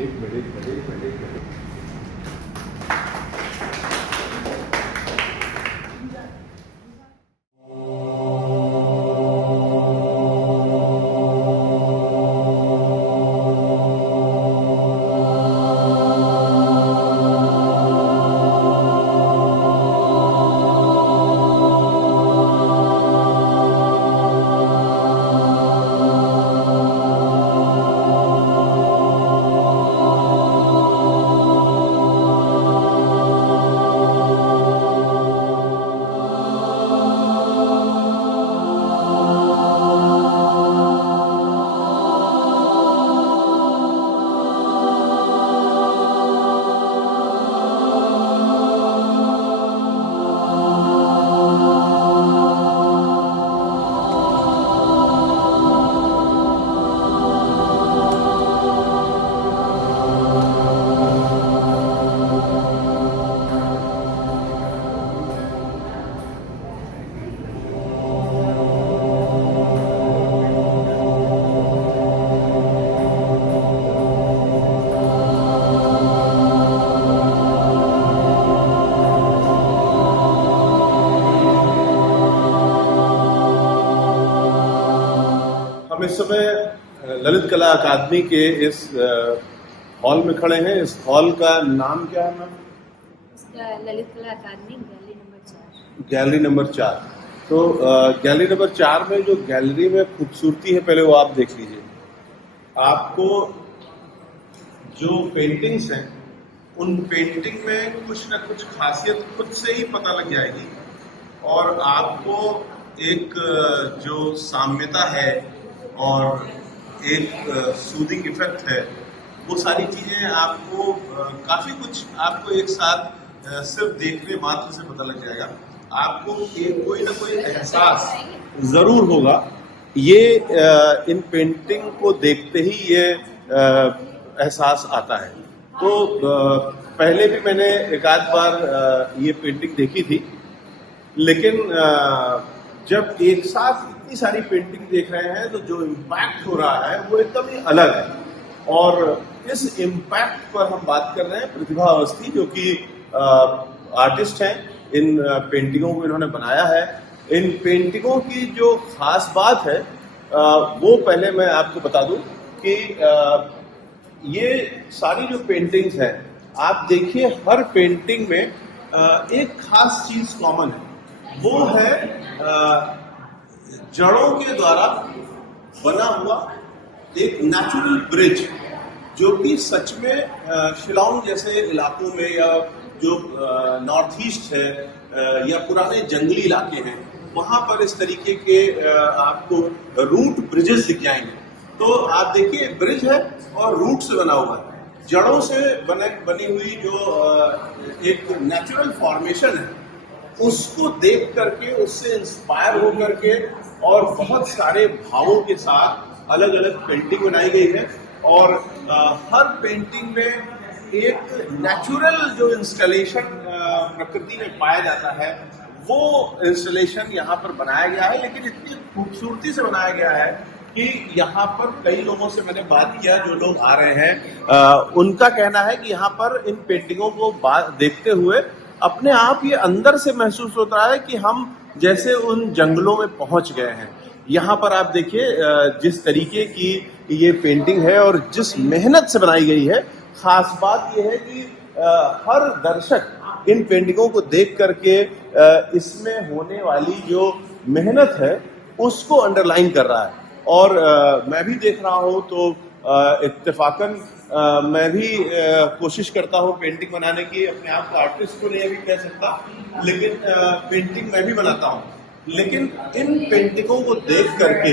एक मिनट। हम इस समय ललित कला अकादमी के इस हॉल में खड़े हैं। इस हॉल का नाम क्या है मैम? ललित कला अकादमी गैलरी नंबर 4। Gallery number 4। तो गैलरी नंबर 4 में जो गैलरी में खूबसूरती है, पहले वो आप देख लीजिए। आपको जो पेंटिंग्स हैं, उन पेंटिंग में कुछ न कुछ खासियत खुद से ही पता लग जाएगी और आपको एक जो साम्यता है और एक सूदिंग इफेक्ट है, वो सारी चीजें आपको काफी कुछ आपको एक साथ सिर्फ देखने मात्र से पता लग जाएगा। आपको एक कोई ना कोई एहसास जरूर होगा। ये इन पेंटिंग को देखते ही ये एहसास आता है। तो पहले भी मैंने एक आध बार ये पेंटिंग देखी थी, लेकिन जब एक साथ इतनी सारी पेंटिंग देख रहे हैं तो जो इम्पैक्ट हो रहा है वो एकदम ही अलग है। और इस इम्पैक्ट पर हम बात कर रहे हैं प्रतिभा अवस्थी, जो कि आर्टिस्ट हैं। इन पेंटिंगों को इन्होंने बनाया है। इन पेंटिंगों की जो खास बात है वो पहले मैं आपको बता दूं कि ये सारी जो पेंटिंग्स हैं, आप देखिए हर पेंटिंग में एक खास चीज कॉमन है। वो है जड़ों के द्वारा बना हुआ एक नेचुरल ब्रिज, जो कि सच में शिलांग जैसे इलाकों में या जो नॉर्थ ईस्ट है या पुराने जंगली इलाके हैं, वहां पर इस तरीके के आपको रूट ब्रिजेस दिख जाएंगे। तो आप देखिए ब्रिज है और रूट से बना हुआ है, जड़ों से बनी हुई जो एक नेचुरल फॉर्मेशन है, उसको देख करके, उससे इंस्पायर हो करके और बहुत सारे भावों के साथ अलग अलग पेंटिंग बनाई गई है। और हर पेंटिंग में एक नेचुरल जो इंस्टॉलेशन प्रकृति में पाया जाता है, वो इंस्टॉलेशन यहाँ पर बनाया गया है। लेकिन इतनी खूबसूरती से बनाया गया है कि यहाँ पर कई लोगों से मैंने बात किया, जो लोग आ रहे हैं, उनका कहना है कि यहाँ पर इन पेंटिंगों को देखते हुए अपने आप ये अंदर से महसूस होता है कि हम जैसे उन जंगलों में पहुंच गए हैं। यहाँ पर आप देखिए जिस तरीके की ये पेंटिंग है और जिस मेहनत से बनाई गई है। खास बात यह है कि हर दर्शक इन पेंटिंगों को देख करके इसमें होने वाली जो मेहनत है उसको अंडरलाइन कर रहा है। और मैं भी देख रहा हूँ तो इत्तेफाकन मैं भी कोशिश करता हूँ पेंटिंग बनाने की। अपने आप को आर्टिस्ट को नहीं अभी कह सकता, लेकिन पेंटिंग मैं भी बनाता हूँ। लेकिन इन पेंटिंगों को देख करके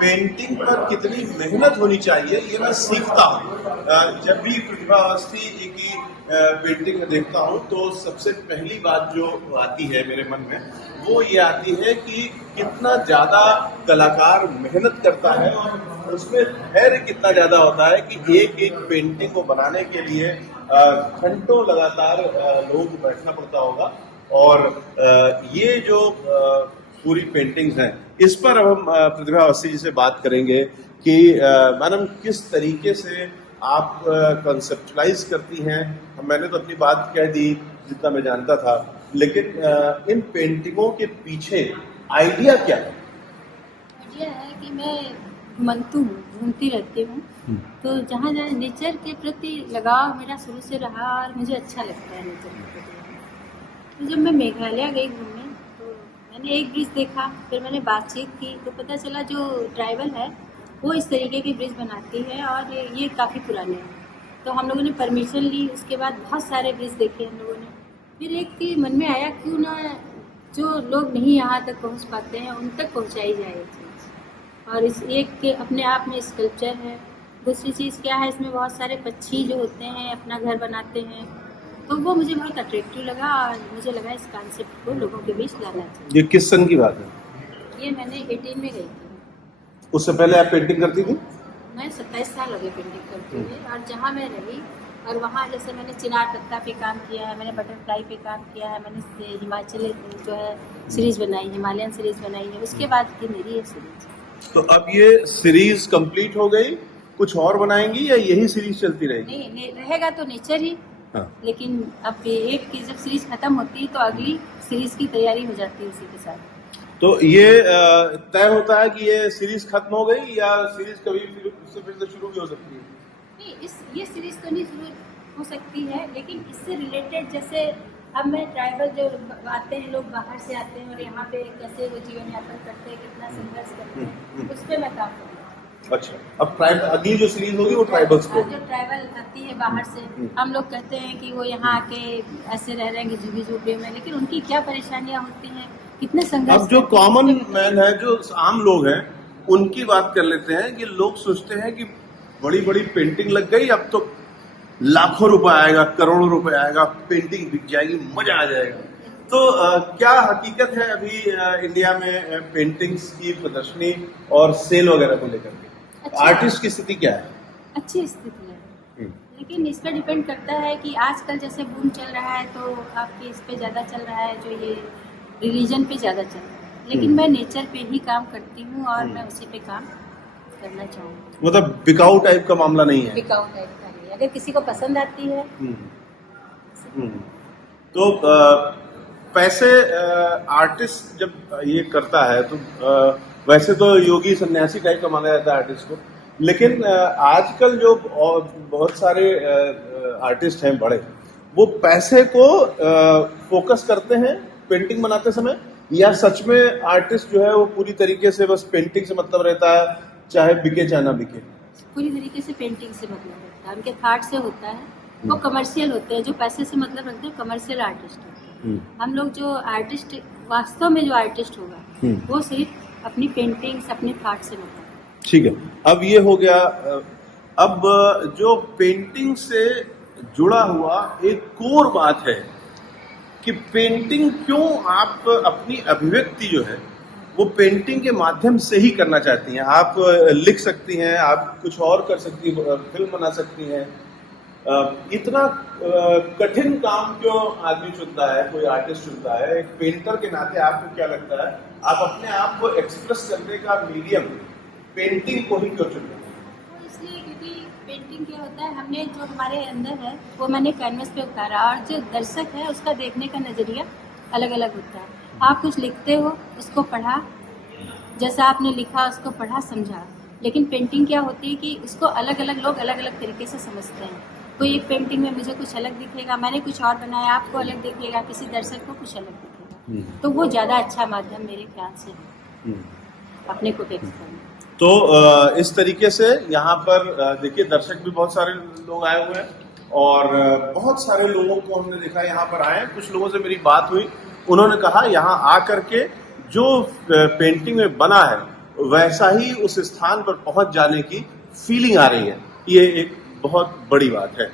पेंटिंग पर कितनी मेहनत होनी चाहिए ये मैं सीखता हूँ। जब भी प्रतिभा अवस्थी की पेंटिंग में देखता हूँ तो सबसे पहली बात जो आती है मेरे मन में वो ये आती है कि कितना ज्यादा कलाकार मेहनत करता है और उसमें धैर्य कितना ज्यादा होता है कि एक एक पेंटिंग को बनाने के लिए घंटों लगातार लोगों को बैठना पड़ता होगा। और ये जो पूरी पेंटिंग्स हैं, इस पर अब हम प्रतिभा अवस्थी जी से बात करेंगे कि मैडम किस तरीके से आप कंसेप्चुलाइज करती हैं। मैंने तो अपनी बात कह दी जितना मैं जानता था, लेकिन इन पेंटिंगों के पीछे आइडिया क्या है? आइडिया है कि मैं घूमंतु हूँ, घूमती रहती हूँ, तो जहाँ जहाँ नेचर के प्रति लगाव मेरा शुरू से रहा और मुझे अच्छा लगता है नेचर के प्रति। तो जब मैं मेघालय गई घूमने तो मैंने एक ब्रिज देखा, फिर मैंने बातचीत की तो पता चला जो ट्राइबल है वो इस तरीके के ब्रिज बनाती है और ये काफ़ी पुराने हैं। तो हम लोगों ने परमिशन ली, उसके बाद बहुत सारे ब्रिज देखे हम लोगों ने। फिर एक के मन में आया क्यों ना जो लोग नहीं यहाँ तक पहुँच पाते हैं उन तक पहुँचाई जाए ये चीज़। और इस एक के अपने आप में स्कल्पचर है। दूसरी चीज़ क्या है, इसमें बहुत सारे पक्षी जो होते हैं अपना घर बनाते हैं, तो वो मुझे बहुत अट्रैक्टिव लगा और मुझे लगा इस कॉन्सेप्ट को लोगों के बीच लाना चाहिए। ये किस सन की बात है? ये मैंने 18 में गई थी। उससे पहले आप पेंटिंग करती थी? मैं 27 साल हो गए पेंटिंग करते हुए, और जहाँ मैं रही और वहाँ जैसे मैंने चिनार पत्ता पे काम किया है, मैंने बटरफ्लाई पे काम किया है, मैंने हिमाचल जो है सीरीज़ बनाई, हिमालयन सीरीज़ बनाई है, उसके बाद की मेरी ये सीरीज़। तो अब ये सीरीज कंप्लीट हो गई, कुछ और बनाएंगी या यही सीरीज चलती रहेगी? नहीं रहेगा तो नेचर ही। हाँ। लेकिन अब एक की जब सीरीज़ ख़त्म होती है तो अगली सीरीज़ की तैयारी हो जाती है उसी के साथ। तो ये तय होता है कि ये सीरीज खत्म हो गई या सीरीज कभी फिर से शुरू भी हो सकती है? नहीं, ये सीरीज़ तो नहीं शुरू हो सकती है, लेकिन इससे रिलेटेड जैसे अब मैं ट्राइबल जो आते हैं, लोग बाहर से आते हैं और यहाँ पे कैसे वो जीवन यापन करते हैं, कितना संघर्ष करते हैं, उस पर मैं काम करूँगी। अच्छा, अब ट्राइब अगली जो सीरीज होगी वो ट्राइबल्स को। जो ट्राइबल आती है बाहर से, हम लोग कहते हैं कि वो यहाँ आके ऐसे रह रहे हैं झुग्गी झोपड़ियों में, लेकिन उनकी क्या परेशानियाँ होती हैं, कितने संघर्ष। अब जो कॉमन मैन है, जो आम लोग हैं, उनकी बात कर लेते हैं कि लोग सोचते हैं कि बड़ी बड़ी पेंटिंग लग गई, अब तो लाखों रुपए आएगा, करोड़ों रुपए आएगा, पेंटिंग बिक जाएगी, मजा आ जाएगा। तो क्या हकीकत है अभी इंडिया में पेंटिंग्स की प्रदर्शनी और सेल वगैरह को लेकर के? आर्टिस्ट की स्थिति क्या है? अच्छी स्थिति है, लेकिन इस पर डिपेंड करता है कि आजकल जैसे बूम चल रहा है तो आपके इस पे ज़्यादा चल रहा है, जो ये रिलीजन पे ज़्यादा चल रहा है, लेकिन मैं नेचर पे ही काम करती हूँ और मैं उसी पे काम करना चाहूँगी। मतलब बिकाऊ टाइप का मामला नहीं है? बिकाऊ टाइप का नहीं, अगर किसी को पसंद आती है। तो पैसे आर्टिस्ट जब ये करता है तो वैसे तो योगी सन्यासी टाइप का माना जाता है आर्टिस्ट को, लेकिन आजकल जो बहुत सारे आर्टिस्ट हैं बड़े, वो पैसे को फोकस करते हैं पेंटिंग बनाते समय, या सच में आर्टिस्ट जो है वो पूरी तरीके से बस पेंटिंग से मतलब रहता है, चाहे बिके चाहे ना बिके? पूरी तरीके से पेंटिंग से मतलब रहता है, उनके थाट से होता है, वो कमर्शियल होते हैं, जो पैसे से मतलब रखते हैं कमर्शियल आर्टिस्ट होते हैं। हम लोग जो आर्टिस्ट वास्तव में जो आर्टिस्ट होगा वो सिर्फ अपनी पेंटिंग्स, अपने थाट से मतलब। ठीक है, अब ये हो गया। अब जो पेंटिंग से जुड़ा हुआ एक कोर बात है कि पेंटिंग क्यों आप अपनी अभिव्यक्ति जो है वो पेंटिंग के माध्यम से ही करना चाहती हैं। आप लिख सकती हैं, आप कुछ और कर सकती हैं, फिल्म बना सकती हैं, इतना कठिन काम क्यों आदमी चुनता है, कोई आर्टिस्ट चुनता है? एक पेंटर के नाते आपको क्या लगता है, आप अपने आप को एक्सप्रेस करने का मीडियम पेंटिंग को ही क्यों चुनते हैं? तो इसलिए क्योंकि पेंटिंग क्या होता है, हमने जो हमारे अंदर है वो मैंने कैनवस पे उतारा, और जो दर्शक है उसका देखने का नज़रिया अलग अलग होता है। आप कुछ लिखते हो, उसको पढ़ा, जैसा आपने लिखा उसको पढ़ा, समझा, लेकिन पेंटिंग क्या होती है कि उसको अलग अलग लोग अलग अलग तरीके से समझते हैं। कोई एक पेंटिंग में मुझे कुछ अलग दिखेगा, मैंने कुछ और बनाया, आपको अलग दिखेगा, किसी दर्शक को कुछ अलग दिखेगा, तो वो ज़्यादा अच्छा माध्यम मेरे ख्याल से है अपने को व्यक्त करना। तो इस तरीके से यहाँ पर देखिए दर्शक भी बहुत सारे लोग आए हुए हैं, और बहुत सारे लोगों को हमने देखा यहाँ पर आए। कुछ लोगों से मेरी बात हुई, उन्होंने कहा यहाँ आ करके जो पेंटिंग में बना है वैसा ही उस स्थान पर पहुंच जाने की फीलिंग आ रही है। ये एक बहुत बड़ी बात है।